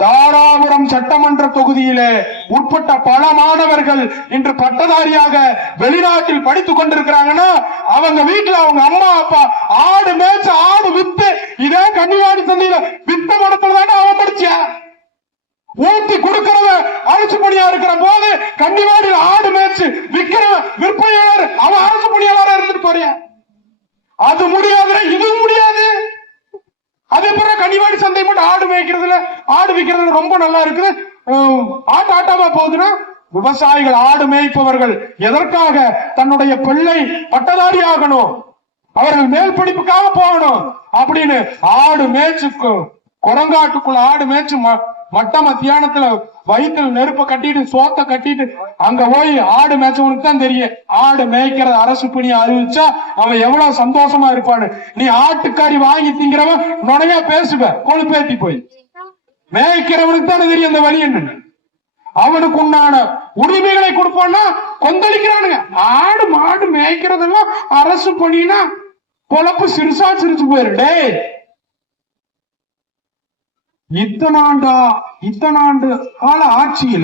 தாராபுரம் சட்டமன்ற தொகுதியிலே உட்பட்ட பல மாணவர்கள் இன்று பட்டதாரியாக வெளிநாட்டில் படித்துக் கொண்டிருக்கிறாங்கன்னா அவங்க வீட்டுல அவங்க அம்மா அப்பா ஆடு மேய்ச்சு ஆடு வித்து இதே கன்னிவாடி சந்தையில வித்த மடத்துல தானே அவன் படிச்ச ஊத்தி கொடுக்கறத அரசு பணியா இருக்கிற போது கன்னிவாடியில் ஆடு மேய்ச்சு விற்கிற விற்பனையாளர் அவன் அரசு பணியாளராக இருந்துட்டு போறியா? அது முடியாது, இது முடியாது. அதே போல கன்னிவாடி சந்தை மட்டும் ஆடு மேய்க்கிறதுல ஆடு விற்கிறதுல ரொம்ப நல்லா இருக்குது. ஆட்டாவா போகுதுன்னா விவசாயிகள் ஆடு மேய்ப்பவர்கள் எதற்காக தன்னுடைய பிள்ளை பட்டதாரி ஆகணும், அவர்கள் மேல் படிப்புக்காக போகணும் அப்படின்னு ஆடு மேய்ச்சு குரங்காட்டுக்குள்ள ஆடு மேய்ச்சு மட்ட மத்தியானத்துல வயிற்றுல நெருப்ப கட்டிட்டு சோத்த கட்டிட்டு அங்க போய் ஆடு மேய்ச்சவனுக்கு தான் தெரியும் ஆடு மேய்க்கிறத அரசு பணியை அறிவிச்சா அவன் எவ்வளவு சந்தோஷமா இருப்பான்னு. நீ ஆட்டுக்காரி வாங்கி திங்கிறவன் நுழையா பேசுவ கொழுப்பேத்தி போய் மேய்க்கிறவனுக்கு தானே தெரியும் அந்த வழி என்ன. அவனுக்கு உண்டான உரிமைகளை கொடுப்பான்னா கொந்தளிக்கிறானுங்க. ஆடு மாடு மேய்க்கிறதெல்லாம் அரசு பணினா பொழப்பு சிறுசா சிரிச்சு போயிரு. இத்தனாண்டு கால ஆட்சியில்